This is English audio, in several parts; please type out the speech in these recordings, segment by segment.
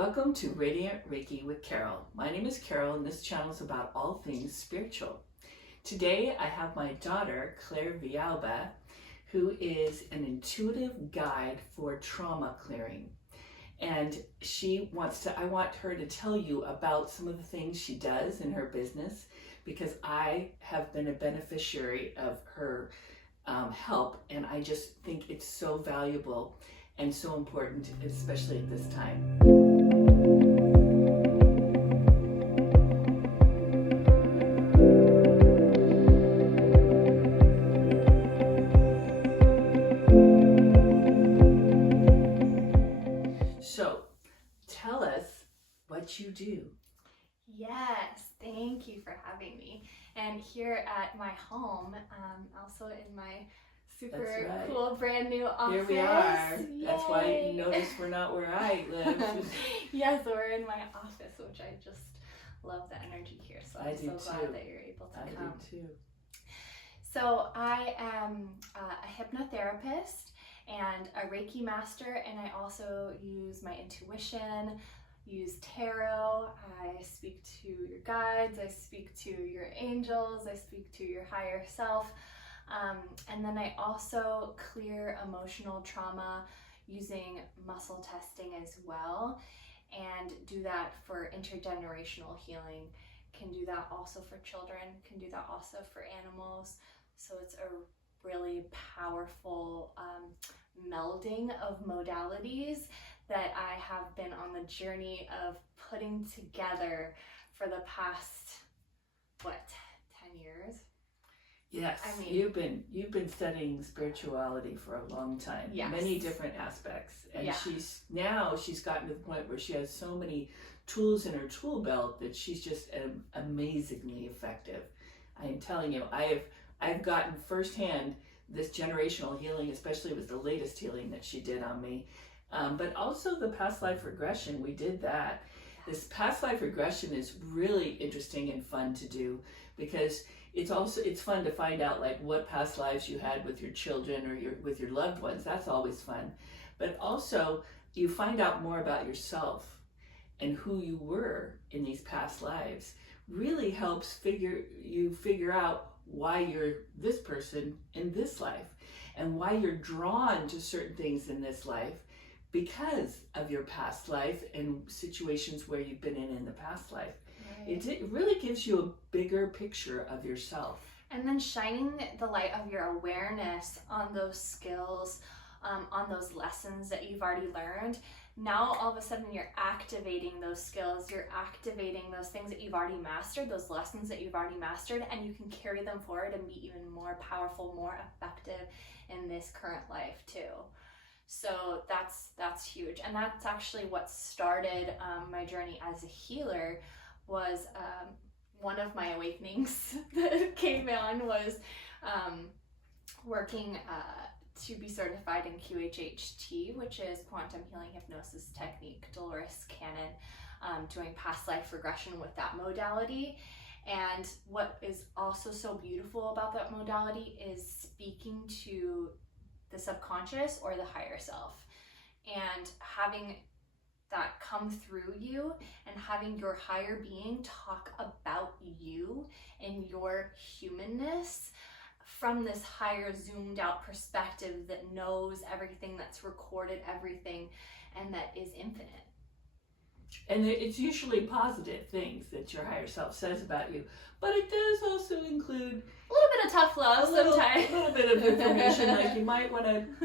Welcome to Radiant Reiki with Carol. My name is Carol and this channel is about all things spiritual. Today I have my daughter, Claire Villalba, who is an intuitive guide for trauma clearing. And I want her to tell you about some of the things she does in her business because I have been a beneficiary of her help, and I just think it's so valuable and so important, especially at this time. So, tell us what you do. Yes, thank you for having me. And here at my home, also in my super That's right. cool brand new office. Here we are. Yay. That's why you notice we're not where I live. Yes, we're in my office, which I just love the energy here. So I'm so glad that you're able to come. I do too. So I am a hypnotherapist and a Reiki master, and I also use my intuition, use tarot. I speak to your guides, I speak to your angels, I speak to your higher self. And then I also clear emotional trauma using muscle testing as well, and do that for intergenerational healing. Can do that also for children, can do that also for animals. So it's a really powerful melding of modalities that I have been on the journey of putting together for the past, 10 years? Yes, I mean, you've been studying spirituality for a long time. Yes. Many different aspects. And Yeah. she's gotten to the point where she has so many tools in her tool belt that she's just amazingly effective. I am telling you, I've gotten firsthand this generational healing, especially with the latest healing that she did on me. But also the past life regression, we did that. This past life regression is really interesting and fun to do because it's fun to find out like what past lives you had with your children or with your loved ones. That's always fun. But also you find out more about yourself and who you were in these past lives. Really helps figure out why you're this person in this life and why you're drawn to certain things in this life because of your past life and situations where you've been in the past life. Right. It really gives you a bigger picture of yourself. And then shining the light of your awareness on those skills, on those lessons that you've already learned. Now all of a sudden you're activating those skills, you're activating those things that you've already mastered, those lessons that you've already mastered, and you can carry them forward and be even more powerful, more effective in this current life too. So that's huge. And that's actually what started my journey as a healer. Was one of my awakenings that came on was working to be certified in QHHT, which is Quantum Healing Hypnosis Technique, Dolores Cannon, doing past life regression with that modality. And what is also so beautiful about that modality is speaking to the subconscious or the higher self and having that come through you and having your higher being talk about you and your humanness from this higher zoomed out perspective that knows everything, that's recorded everything, and that is infinite. And it's usually positive things that your higher self says about you, but it does also include a little bit of tough love sometimes. A little bit of information like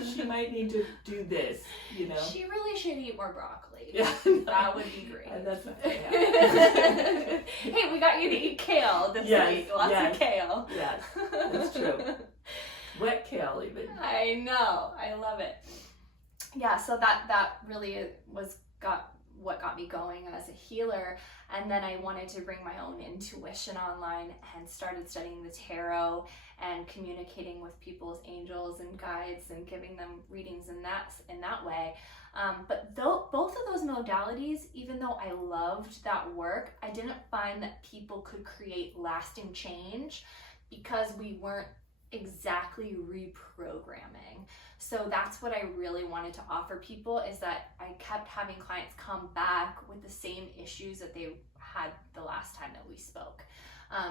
she might need to do this, you know. She really should eat more broccoli. Yeah, that would be great. That's not gonna happen. Hey, we got you to eat kale this week. Lots of kale. Yes, that's true. Wet kale even. I know. I love it. Yeah, so that really what got me going as a healer. And then I wanted to bring my own intuition online and started studying the tarot and communicating with people's angels and guides and giving them readings in that way. But both of those modalities, even though I loved that work, I didn't find that people could create lasting change because we weren't exactly reprogramming. So that's what I really wanted to offer people, is that I kept having clients come back with the same issues that they had the last time that we spoke.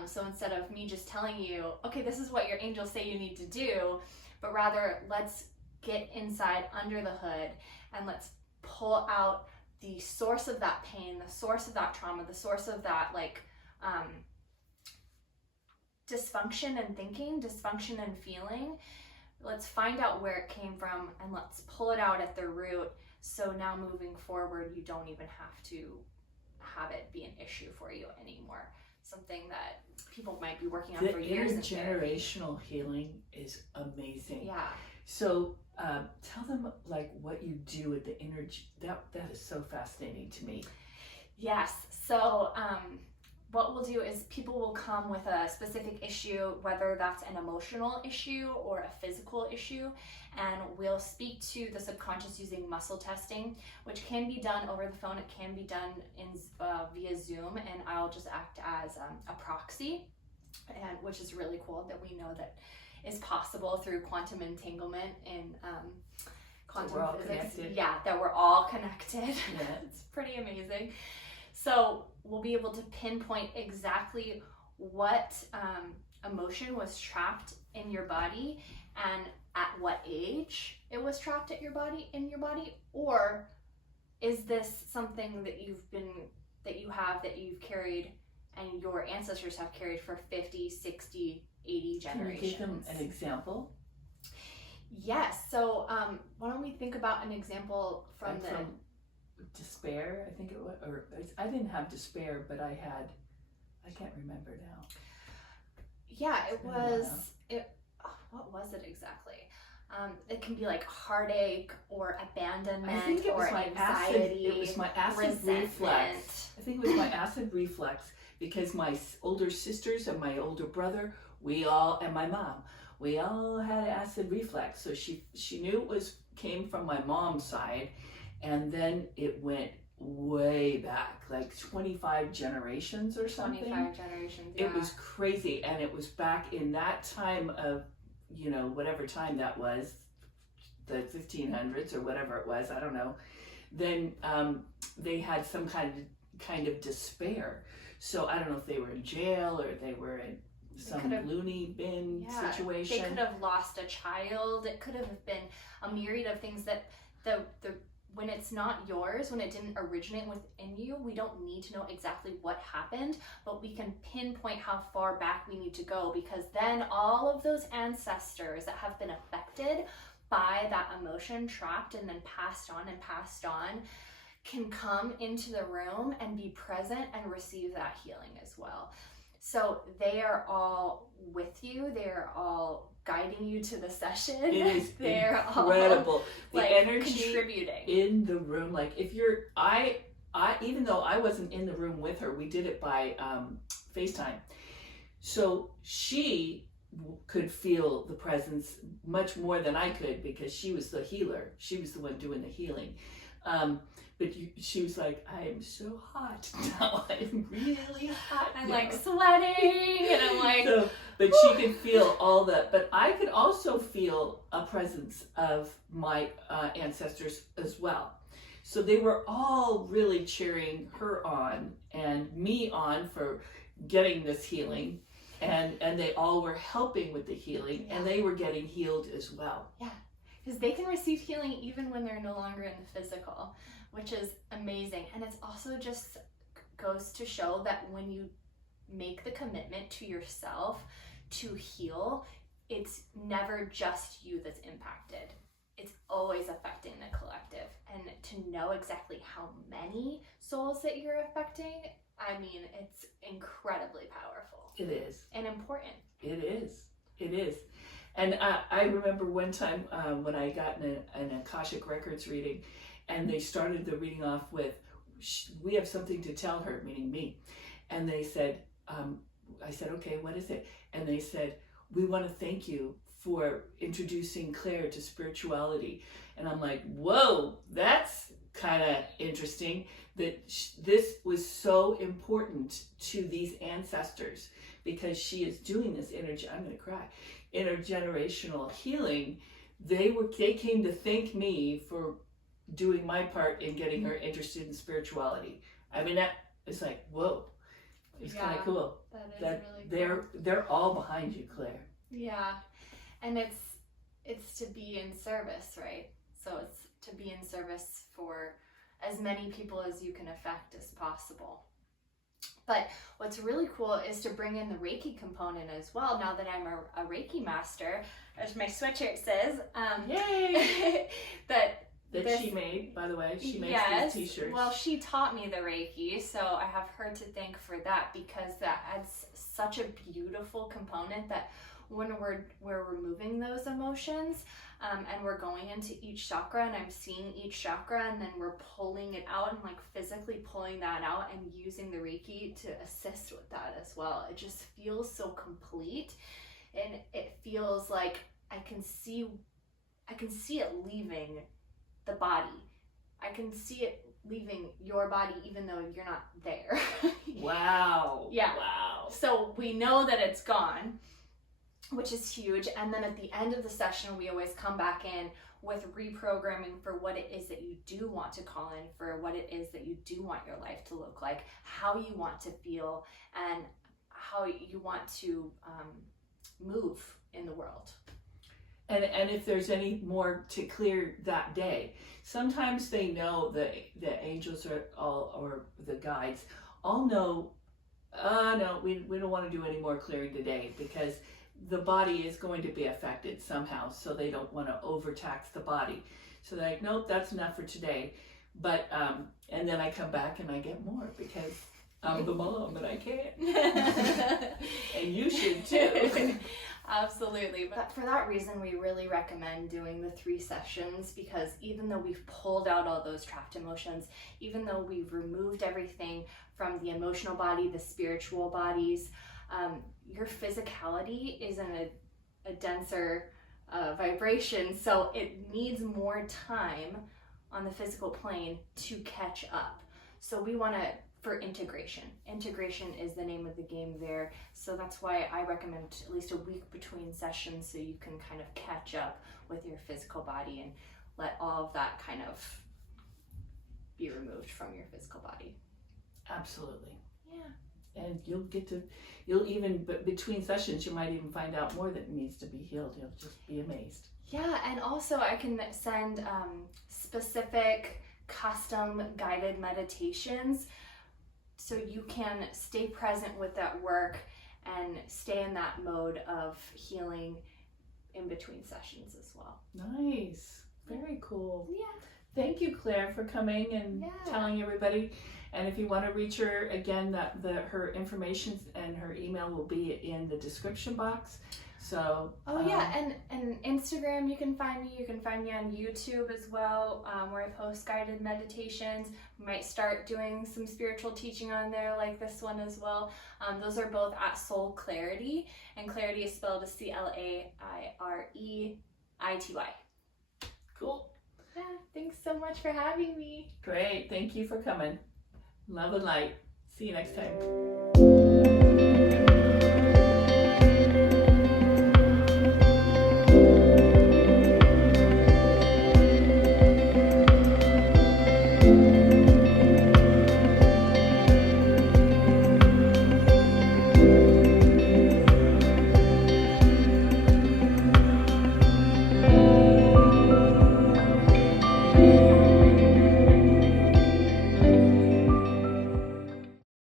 So instead of me just telling you, okay, this is what your angels say you need to do, but rather let's get inside under the hood and let's pull out the source of that pain, the source of that trauma, the source of that dysfunction and thinking, dysfunction and feeling. Let's find out where it came from and let's pull it out at the root. So now moving forward, you don't even have to have it be an issue for you anymore. Something that people might be working on for years. The intergenerational healing is amazing. Yeah. So tell them like what you do with the energy. That is so fascinating to me. Yes. So what we'll do is people will come with a specific issue, whether that's an emotional issue or a physical issue, and we'll speak to the subconscious using muscle testing, which can be done over the phone. It can be done via Zoom, and I'll just act as a proxy, and which is really cool that we know that is possible through quantum entanglement in quantum so we're all physics. connected. Yeah, that we're all connected. Yeah. It's pretty amazing. So we'll be able to pinpoint exactly what emotion was trapped in your body and at what age it was trapped in your body, or is this something that you've carried and your ancestors have carried for 50, 60, 80 generations. Can you give them an example? Yes. So why don't we think about an example from despair, I think it was, or I didn't have despair, but I can't remember now. Yeah, what was it exactly? It can be like heartache or abandonment, I think it was or my anxiety. It was my acid reflux. I think it was my acid reflux because my older sisters and my older brother, and my mom, we all had acid reflux. So she knew it came from my mom's side, and then it went way back, like 25 generations or something. 25 generations, yeah. It was crazy, and it was back in that time of, whatever time that was, the 1500s or whatever it was, I don't know. Then they had some kind of despair. So I don't know if they were in jail or they were in some loony bin situation. They could have lost a child. It could have been a myriad of things that when it's not yours, when it didn't originate within you, we don't need to know exactly what happened, but we can pinpoint how far back we need to go, because then all of those ancestors that have been affected by that emotion, trapped and then passed on can come into the room and be present and receive that healing as well. So they are all with you. They're all guiding you to the session. It is They're incredible. All, the energy contributing in the room. Like if I even though I wasn't in the room with her, we did it by FaceTime. So she could feel the presence much more than I could, because she was the healer. She was the one doing the healing. But she was like, I am so hot now. I'm really hot. I'm now. like sweating, and I'm like, so, but she could feel all that. But I could also feel a presence of my ancestors as well. So they were all really cheering her on and me on for getting this healing. And they all were helping with the healing, and they were getting healed as well. Yeah, because they can receive healing even when they're no longer in the physical, which is amazing. And it's also just goes to show that when you make the commitment to yourself to heal, it's never just you that's impacted. It's always affecting the collective. And to know exactly how many souls that you're affecting, I mean, it's incredibly powerful. It is. And important. It is. It is. And I remember one time when I got an Akashic Records reading, and they started the reading off with, we have something to tell her, meaning me. And they said, I said, okay, what is it? And they said, we want to thank you for introducing Claire to spirituality. And I'm like, whoa, that's kind of interesting that this was so important to these ancestors, because she is doing this energy, I'm going to cry, intergenerational healing, they came to thank me for doing my part in getting her interested in spirituality. I mean, that it's like, whoa, it's kind of cool. That is That really cool. they're all behind you, Claire. Yeah, and it's to be in service, right? So it's to be in service for as many people as you can affect as possible. But what's really cool is to bring in the Reiki component as well. Now that I'm a Reiki master, as my sweatshirt says, Yay! that She made, by the way, she makes yes, these t-shirts. well, she taught me the Reiki, so I have her to thank for that, because that adds such a beautiful component that when we're removing those emotions, and we're going into each chakra, and I'm seeing each chakra, and then we're pulling it out and like physically pulling that out and using the Reiki to assist with that as well. It just feels so complete, and it feels like I can see it leaving the body. I can see it leaving your body even though you're not there. Wow. Yeah. Wow. So we know that it's gone, which is huge. And then at the end of the session, we always come back in with reprogramming for what it is that you do want to call in, for what it is that you do want your life to look like, how you want to feel, and how you want to move in the world. And if there's any more to clear that day, sometimes they know the angels or the guides all know, no, we don't want to do any more clearing today, because the body is going to be affected somehow, so they don't want to overtax the body. So they're like, nope, that's enough for today. But and then I come back and I get more, because I'm the mom and I can't. And you should too. Absolutely. But for that reason, we really recommend doing the 3 sessions, because even though we've pulled out all those trapped emotions, even though we've removed everything from the emotional body, the spiritual bodies, your physicality is in a denser vibration, so it needs more time on the physical plane to catch up. So we want to, for integration. Integration is the name of the game there. So that's why I recommend at least a week between sessions, so you can kind of catch up with your physical body and let all of that kind of be removed from your physical body. Absolutely. Yeah. And you'll even, but between sessions, you might even find out more that needs to be healed. You'll just be amazed. Yeah, and also I can send specific custom guided meditations, so you can stay present with that work and stay in that mode of healing in between sessions as well. Nice. Very cool. Yeah. Thank you, Claire, for coming and telling everybody. And if you want to reach her, again, her information and her email will be in the description box. So and Instagram, you can find me. You can find me on YouTube as well, where I post guided meditations. Might start doing some spiritual teaching on there, like this one as well. Those are both at Soul Clarity, and Clarity is spelled as CLAIREITY. Cool. Yeah, thanks so much for having me. Great. Thank you for coming. Love and light. See you next time.